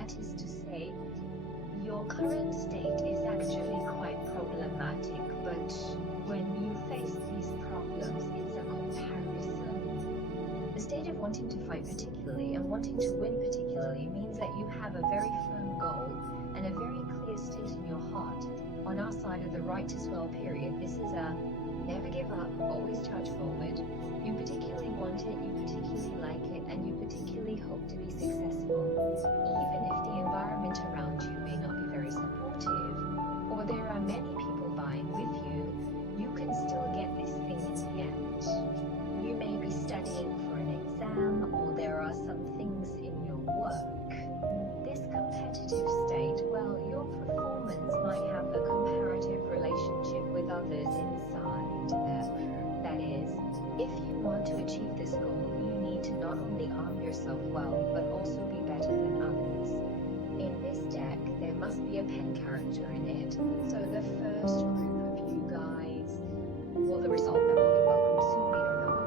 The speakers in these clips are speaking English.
that is to say, your current state is actually quite problematic, but when you face these problems, it's a comparison. The state of wanting to fight particularly and wanting to win particularly means that you have a very firm goal and a very clear state in your heart. On our side of the right to swell period, this is a never give up, always charge forward. You particularly want it, you particularly like it, and you particularly hope to be successful. Even if the environment around you may not be very supportive, or there are many people vying with you, you can still get this thing in the end. You may be studying for an exam, or there are some things in your work. This competitive state, well, your performance might have a comparative relationship with others inside. That is, if you want to achieve this goal, you need to not only arm yourself well, but also be better than others. In this deck, there must be a pen character in it. So the first group of you guys, well, the result that will be welcome soon, we don't know.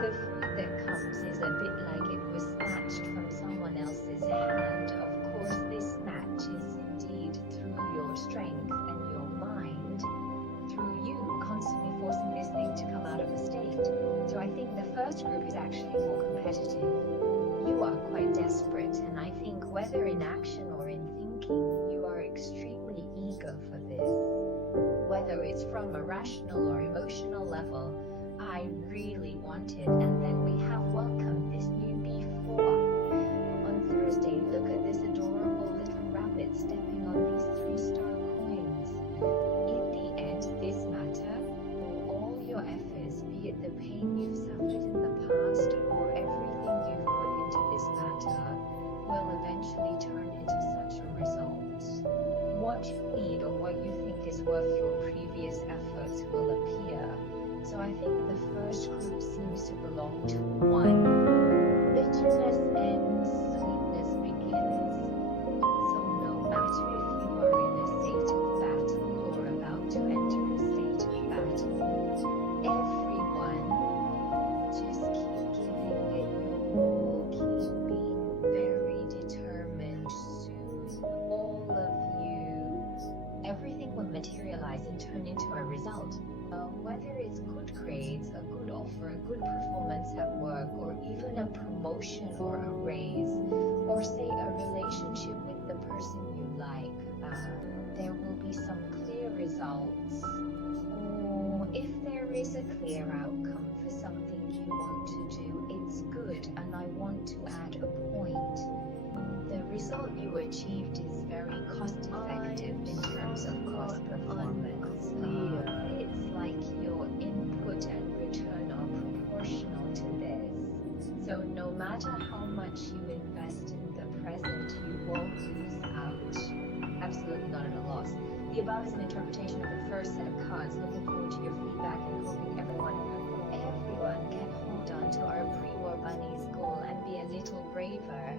The fruit that comes is a bit like it was snatched from someone else's hand. Of course, this snatch is indeed through your strength and your mind, through you constantly forcing this thing to come out of the state. So I think the first group is actually more competitive. You are quite desperate, and I think whether in action or in thinking, you are extremely eager for this. Whether it's from a rational or emotional level, I really want it, and then we have welcomed this new B4. On Thursday, look at this adorable little rabbit stepping on these 3-star coins. In the end, this matter, all your efforts, be it the pain you've suffered in the past or everything you've put into this matter, will eventually turn into such a result. What you need or what you think is worth your previous efforts will appear. So I think the first group seems to belong to 1. Bitterness ends, sweetness begins. So no matter if you are in a state of battle or about to enter a state of battle, everyone, just keep giving it your all, keep being very determined. Soon, all of you, everything will materialize and turn into a result. Whether it's good grades, a good offer, a good performance at work, or even a promotion or a raise, or say a relationship with the person you like, there will be some clear results. Or if there is a clear outcome for something you want to do, it's good, and I want to add a point. The result you achieved is very cost effective in terms of cost performance. It's like your input and return are proportional to this. So no matter how much you invest in the present, you won't lose out. Absolutely not at a loss. The above is an interpretation of the first set of cards. Looking forward to your feedback and hoping everyone can hold on to our pre-war bunny's goal and be a little braver,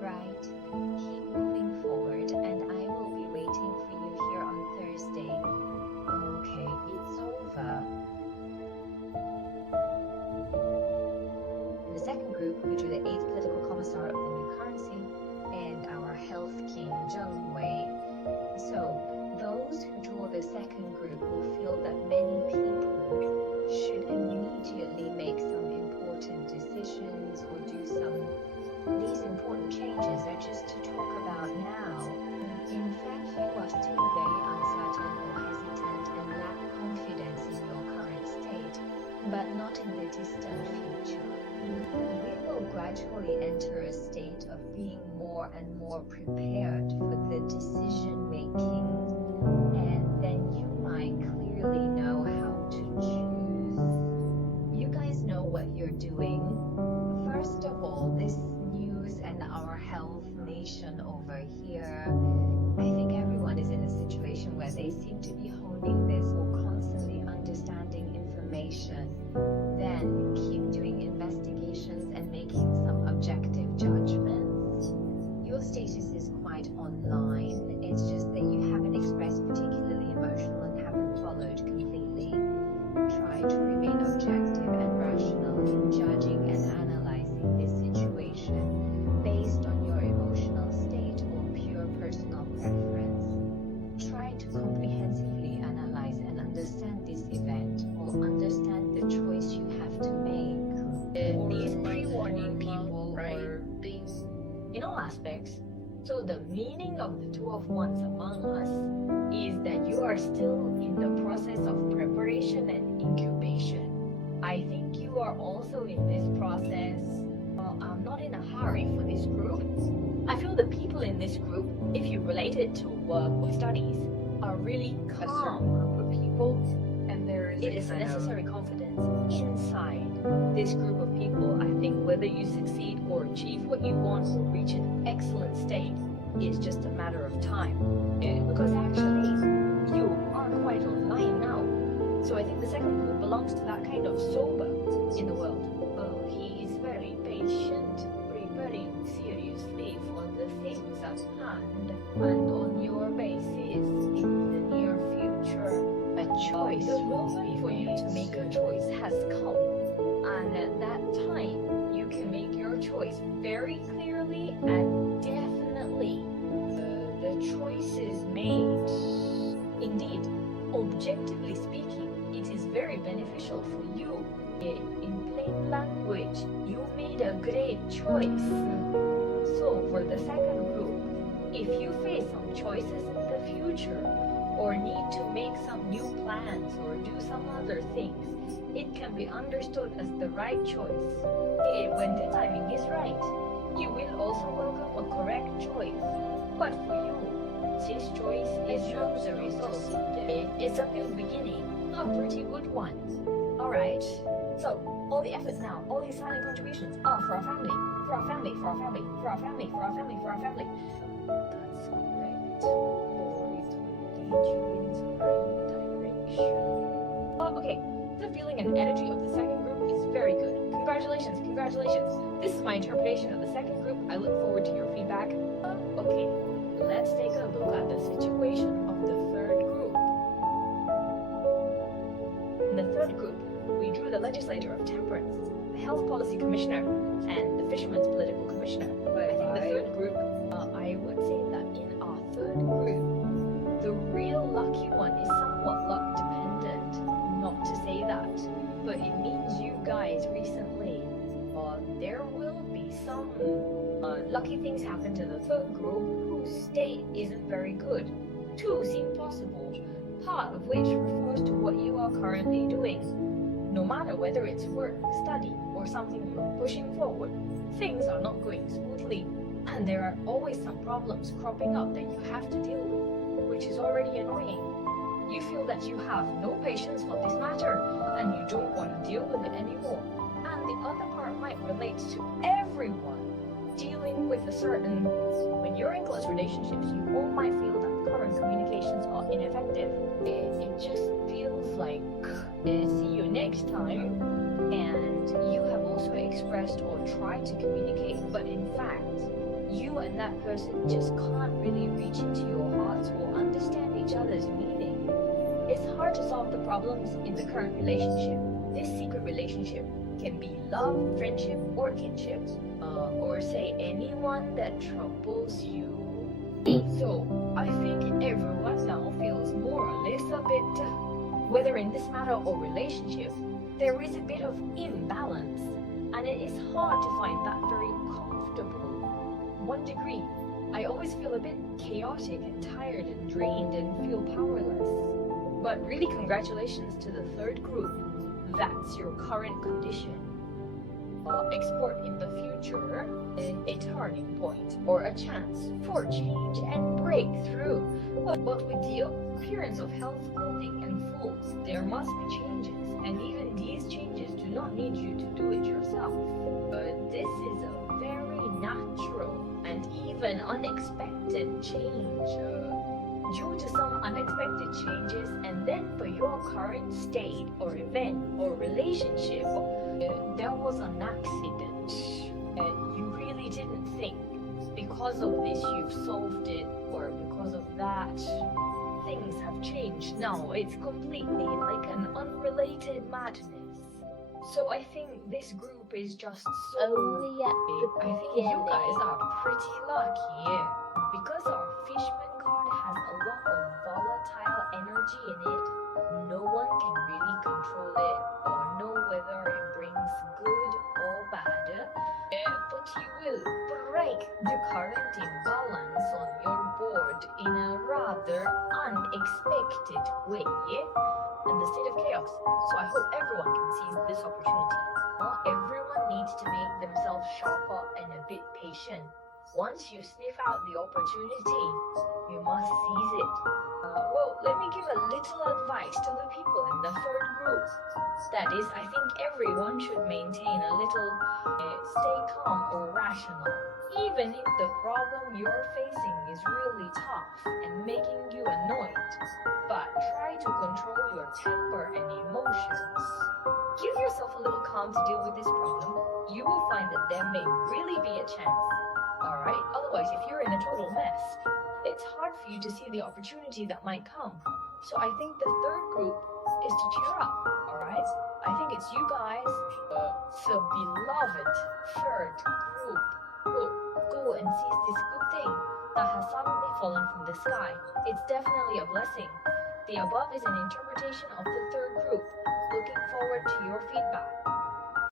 right? Keep moving forward, and I will be waiting for you here on Thursday. Okay, it's over. In the second group, we drew the 8th political commissar of the new currency and our health king, Zheng Wei. So, those who draw the second group will feel that many people should immediately make some important decisions or do these important changes are just to talk about now. In fact, you are still very uncertain or hesitant and lack confidence in your current state, but not in the distant future. We will gradually enter a state of being more and more prepared for the decision making, and then you might clearly know how to choose. You guys know what you're doing. First of all, this news and our health nation over here, I think everyone is in a situation where they seem to be honing this or constantly understanding information, then keep doing investigations and making some objective judgments. Your status is quite on all aspects. So the meaning of the Two of Wands among us is that you are still in the process of preparation and incubation. I think you are also in this process. I'm not in a hurry for this group. I feel the people in this group, if you relate it to work or studies, are really A certain calm. group of people, and there is It a is a kind of necessary confidence inside this group of people. I think whether you succeed or achieve what you want or reach an excellent state is just a matter of time. Because actually, you are quite online now. So I think the second group belongs to that kind of sober in the world. He is very patient, preparing seriously for the things at hand and on your basis in the near future. A choice. The moment for you to make a choice has come, and at that time you can make your choice very clearly and definitely. The choice is made. Indeed, objectively speaking, it is very beneficial for you. In plain language, you made a great choice. So for the second group, if you face some choices in the future, or need to make some new plans or do some other things, it can be understood as the right choice. When the timing is right, you will also welcome a correct choice. But for you, this choice is not the result. It's a new beginning, a pretty good one. Alright, so all the efforts now, all these silent contributions are for our family, for our family, for our family, for our family, for our family, for our family. That's correct. It will lead you in the right direction. Okay, the feeling and energy of the second group is very good. Congratulations, congratulations. This is my interpretation of the second group. I look forward to your feedback. Okay, let's take a look at the situation of the third group. In the third group, we drew the legislator of temperance, the health policy commissioner, and the fisherman's political commissioner. I think the third group, I would say that in our third group, the real lucky one is somewhat luck dependent. Not to say that, but it means you guys recently, there will be some lucky things happen to the third group whose state isn't very good. Two seem possible, part of which refers to what you are currently doing. No matter whether it's work, study, or something you're pushing forward, things are not going smoothly, and there are always some problems cropping up that you have to deal with, which is already annoying. You feel that you have no patience for this matter, and you don't want to deal with it anymore. And the other part might relate to everyone dealing with a certain... When you're in close relationships, you all might feel that current communications are ineffective. It just feels like, see you next time. And you have also expressed or tried to communicate, but in fact, you and that person just can't really reach into your hearts or understand each other's meaning. It's hard to solve the problems in the current relationship. This secret relationship can be love, friendship, or kinship, or say anyone that troubles you. So, I think everyone now feels more or less a bit, whether in this matter or relationship, there is a bit of imbalance, and it is hard to find that very comfortable. 1 degree, I always feel a bit chaotic and tired and drained and feel powerless. But really congratulations to the third group. That's your current condition. Export in the future a turning point or a chance for change and breakthrough. But with the appearance of health, clothing, and fools, there must be changes, and even these changes do not need you to do it yourself. This is a very natural and even unexpected change. Due to some unexpected changes, and then for your current state or event or relationship, there was an accident. You really didn't think because of this you've solved it, or because of that things have changed. No, it's completely like an unrelated madness. So I think this group is just so... Only at the I think you guys are pretty lucky, because our fishman card has a lot of volatile energy in it. No one can really control it or know whether it brings good or bad, but you will take the current imbalance on your board in a rather unexpected way and the state of chaos. So I hope everyone can seize this opportunity. Everyone needs to make themselves sharper and a bit patient. Once you sniff out the opportunity, you must seize it. Well, let me give a little advice to the people in the third group. That is, I think everyone should maintain a little stay calm or rational. Even if the problem you're facing is really tough and making you annoyed, but try to control your temper and emotions. Give yourself a little calm to deal with this problem. You will find that there may really be a chance. Alright? Otherwise, if you're in a total mess, it's hard for you to see the opportunity that might come. So I think the third group is to cheer up. Alright? I think it's you guys, the beloved third group, who go and seize this good thing that has suddenly fallen from the sky. It's definitely a blessing. The above is an interpretation of the third group. Looking forward to your feedback.